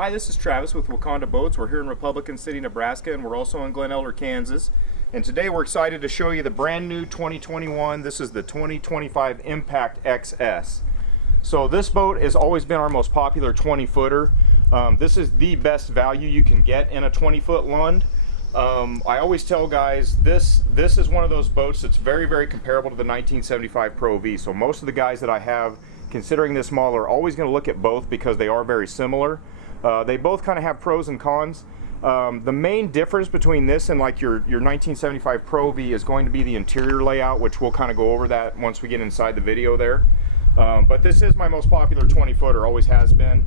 Hi, this is Travis with Waconda Boats. We're here in Republican City, Nebraska, and we're also in Glen Elder, Kansas. And today we're excited to show you the brand new 2021. This is the 2025 Impact XS. So this boat has always been our most popular 20-footer. This is the best value you can get in a 20-foot Lund. I always tell guys this is one of those boats that's very, very comparable to the 1975 Pro V. So most of the guys that I have considering this model are always going to look at both because they are very similar. They both kind of have pros and cons. The main difference between this and like your 1975 Pro V is going to be the interior layout, which we'll kind of go over that once we get inside the video there. But this is my most popular 20-footer, always has been.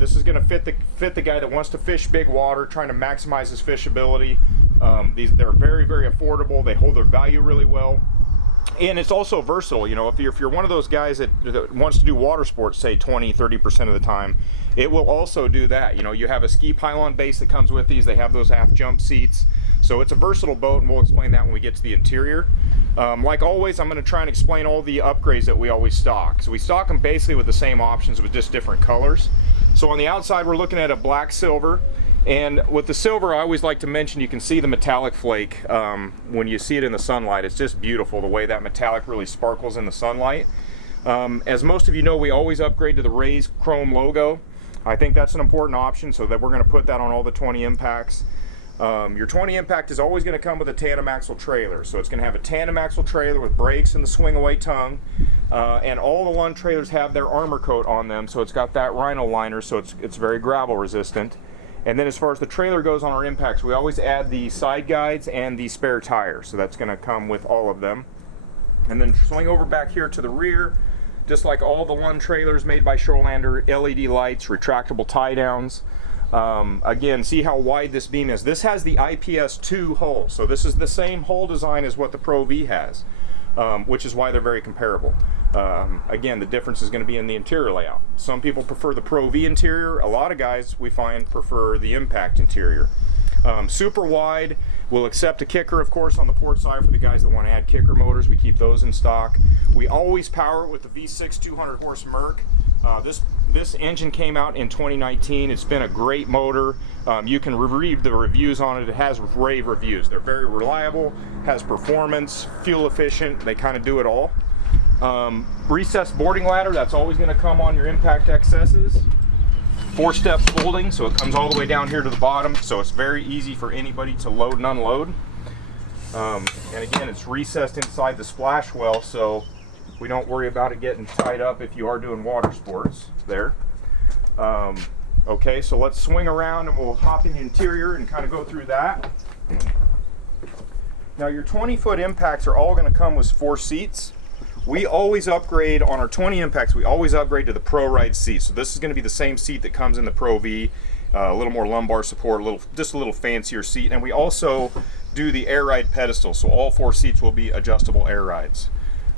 This is going to fit the guy that wants to fish big water, trying to maximize his fishability. They're very, very affordable. They hold their value really well. And it's also versatile. You know, if you're one of those guys that wants to do water sports, say 20-30% of the time, it will also do that. You know, you have a ski pylon base that comes with these. They have those aft jump seats. So it's a versatile boat, and we'll explain that when we get to the interior. Like always, I'm going to try and explain all the upgrades that we always stock. So we stock them basically with the same options with just different colors. So on the outside, we're looking at a black silver. And with the silver, I always like to mention, you can see the metallic flake when you see it in the sunlight. It's just beautiful the way that metallic really sparkles in the sunlight. As most of you know, we always upgrade to the raised chrome logo. I think that's an important option, so that we're going to put that on all the 20 Impacts. Your 20 Impact is always going to come with a tandem axle trailer. So it's going to have a tandem axle trailer with brakes and the swing away tongue. And all the Lund trailers have their armor coat on them, so it's got that rhino liner, so it's very gravel resistant. And then as far as the trailer goes on our Impacts, we always add the side guides and the spare tire. So that's going to come with all of them. And then swing over back here to the rear, just like all the Lund trailers made by Shorelander, LED lights, retractable tie downs. Again, see how wide this beam is. This has the IPS2 hull. So this is the same hull design as what the Pro V has, which is why they're very comparable. Again, the difference is going to be in the interior layout. Some people prefer the Pro V interior. A lot of guys, we find, prefer the Impact interior. Super wide. We'll accept a kicker, of course, on the port side for the guys that want to add kicker motors. We keep those in stock. We always power it with the V6 200 horse Merc. This engine came out in 2019. It's been a great motor. You can read the reviews on it. It has rave reviews. They're very reliable, has performance, fuel efficient. They kind of do it all. Recessed boarding ladder, that's always going to come on your Impact XS's. 4-step folding, so it comes all the way down here to the bottom, so it's very easy for anybody to load and unload. And again, it's recessed inside the splash well, so we don't worry about it getting tied up if you are doing water sports there. Okay, so let's swing around and we'll hop in the interior and kind of go through that. Now your 20-foot Impacts are all going to come with 4 seats. We always upgrade on our 20 Impacts, we always upgrade to the Pro Ride seat. So this is going to be the same seat that comes in the Pro V, a little more lumbar support, just a little fancier seat. And we also do the Air Ride pedestal, so all 4 seats will be adjustable air rides.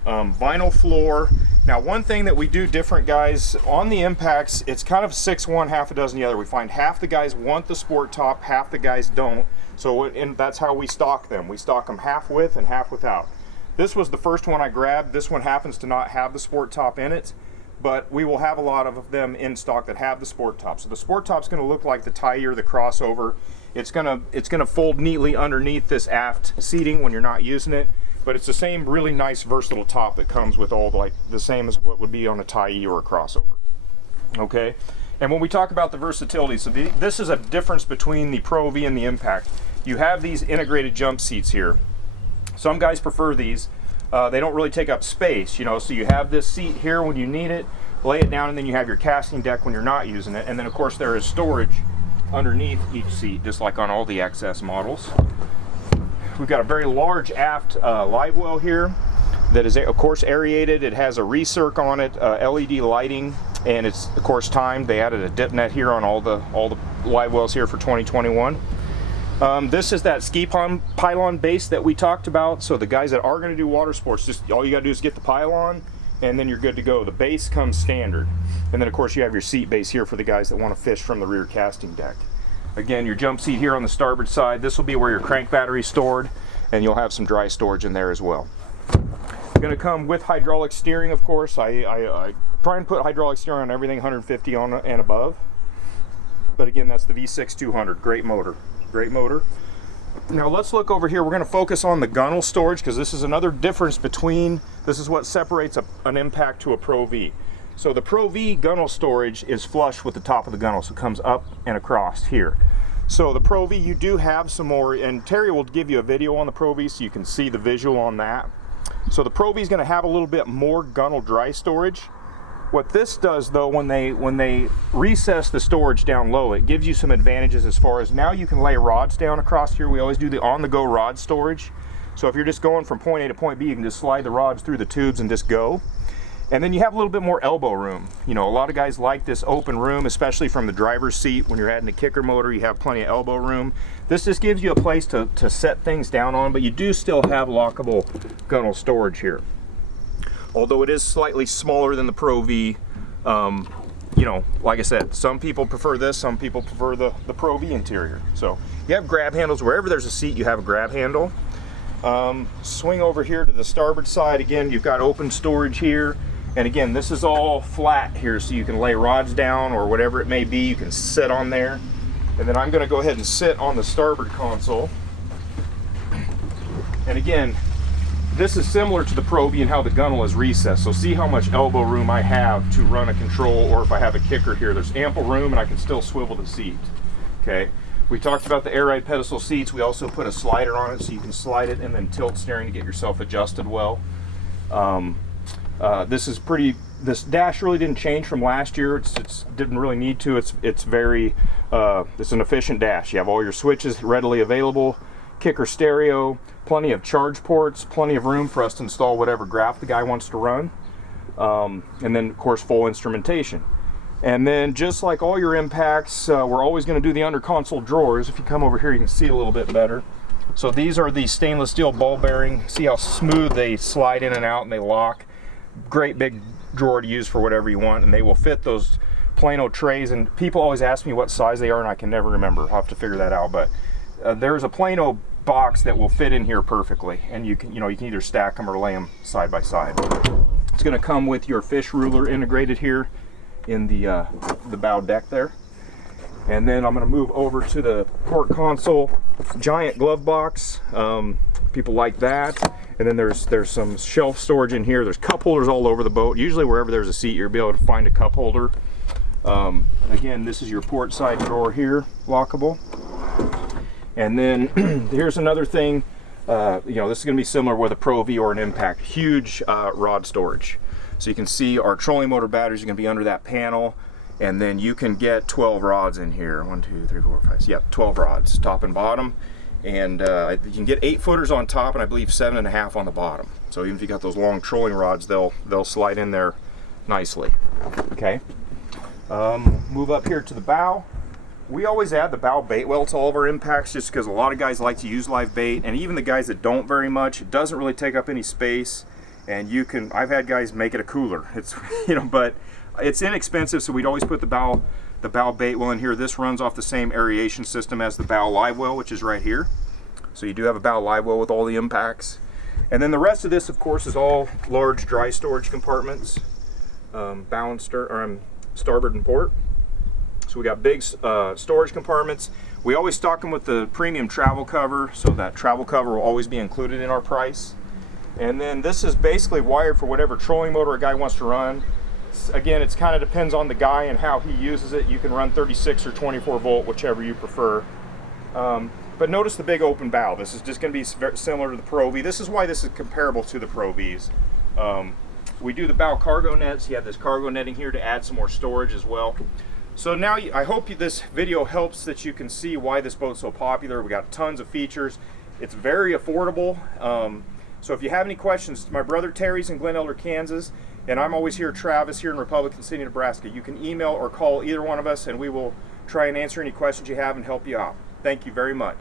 Vinyl floor. Now one thing that we do different, guys, on the Impacts, it's kind of 6-1, half a dozen the other. We find half the guys want the sport top, half the guys don't. So and that's how we stock them. We stock them half with and half without. This was the first one I grabbed. This one happens to not have the sport top in it, but we will have a lot of them in stock that have the sport top. So the sport top's going to look like the tie or the crossover. It's going to fold neatly underneath this aft seating when you're not using it, but it's the same really nice versatile top that comes with all the same as what would be on a tie or a crossover. Okay, and when we talk about the versatility, so this is a difference between the Pro V and the Impact. You have these integrated jump seats here. Some guys prefer these. They don't really take up space, you know, so you have this seat here when you need it, lay it down, and then you have your casting deck when you're not using it. And then of course there is storage underneath each seat, just like on all the XS models. We've got a very large aft live well here that is of course aerated. It has a recirc on it, LED lighting, and it's of course timed. They added a dip net here on all the live wells here for 2021. This is that ski pylon base that we talked about. So the guys that are going to do water sports, just all you got to do is get the pylon and then you're good to go. The base comes standard. And then of course you have your seat base here for the guys that want to fish from the rear casting deck. Again, your jump seat here on the starboard side. This will be where your crank battery is stored, and you'll have some dry storage in there as well. Going to come with hydraulic steering, of course. I try and put hydraulic steering on everything 150 on and above. But again, that's the V6 200. Great motor. Great motor. Now let's look over here. We're going to focus on the Gunnel Storage because this is another difference between, this is what separates an Impact to a Pro V. So the Pro V Gunnel Storage is flush with the top of the gunnel, so it comes up and across here. So the Pro V, you do have some more, and Terry will give you a video on the Pro V so you can see the visual on that. So the Pro V is going to have a little bit more gunnel dry storage. What this does though, when they recess the storage down low, it gives you some advantages as far as now you can lay rods down across here. We always do the on-the-go rod storage. So if you're just going from point A to point B, you can just slide the rods through the tubes and just go. And then you have a little bit more elbow room. You know, a lot of guys like this open room, especially from the driver's seat. When you're adding a kicker motor, you have plenty of elbow room. This just gives you a place to set things down on, but you do still have lockable gunnel storage here. Although it is slightly smaller than the Pro V, you know, like I said, some people prefer this, some people prefer the Pro V interior. So you have grab handles. Wherever there's a seat, you have a grab handle. Swing over here to the starboard side. Again, you've got open storage here. And again, this is all flat here, so you can lay rods down or whatever it may be. You can sit on there. And then I'm going to go ahead and sit on the starboard console. And again, this is similar to the Pro V and how the gunnel is recessed. So see how much elbow room I have to run a control, or if I have a kicker here, there's ample room and I can still swivel the seat. Okay. We talked about the air ride pedestal seats. We also put a slider on it so you can slide it and then tilt steering to get yourself adjusted well. This dash really didn't change from last year. It's didn't really need to. It's an efficient dash. You have all your switches readily available, kicker stereo, plenty of charge ports, plenty of room for us to install whatever graph the guy wants to run, and then of course full instrumentation. And then just like all your Impacts, we're always going to do the under console drawers. If you come over here, you can see a little bit better. So these are the stainless steel ball bearing. See how smooth they slide in and out and they lock. Great big drawer to use for whatever you want, and they will fit those Plano trays. And people always ask me what size they are, and I can never remember. I'll have to figure that out. But there's a Plano box that will fit in here perfectly, and you can either stack them or lay them side by side. It's going to come with your fish ruler integrated here in the bow deck there. And then I'm going to move over to the port console. Giant glove box. People like that. And then there's some shelf storage in here. There's cup holders all over the boat. Usually wherever there's a seat, you'll be able to find a cup holder. Again, this is your port side drawer here, lockable. And then here's another thing. This is going to be similar with a Pro V or an Impact. Huge rod storage. So you can see our trolling motor batteries are going to be under that panel. And then you can get 12 rods in here. 1, 2, 3, 4, 5. Yeah, 12 rods, top and bottom. And you can get 8-footers on top, and I believe 7.5 on the bottom. So even if you got those long trolling rods, they'll slide in there nicely. Okay. Move up here to the bow. We always add the bow bait well to all of our Impacts, just because a lot of guys like to use live bait, and even the guys that don't very much, it doesn't really take up any space. And you can, I've had guys make it a cooler. It's but it's inexpensive, so we'd always put the bow bait well in here. This runs off the same aeration system as the bow live well, which is right here. So you do have a bow live well with all the Impacts. And then the rest of this, of course, is all large dry storage compartments, bow and starboard and port. So we got big storage compartments. We always stock them with the premium travel cover, so that travel cover will always be included in our price. And then this is basically wired for whatever trolling motor a guy wants to run. Again, it kind of depends on the guy and how he uses it. You can run 36 or 24 volt, whichever you prefer. But notice the big open bow. This is just going to be very similar to the Pro V. This is why this is comparable to the Pro Vs. We do the bow cargo nets. You have this cargo netting here to add some more storage as well. So now I hope this video helps that you can see why this boat's so popular. We got tons of features. It's very affordable. So if you have any questions, my brother Terry's in Glen Elder, Kansas, and I'm always here, Travis, here in Republican City, Nebraska. You can email or call either one of us, and we will try and answer any questions you have and help you out. Thank you very much.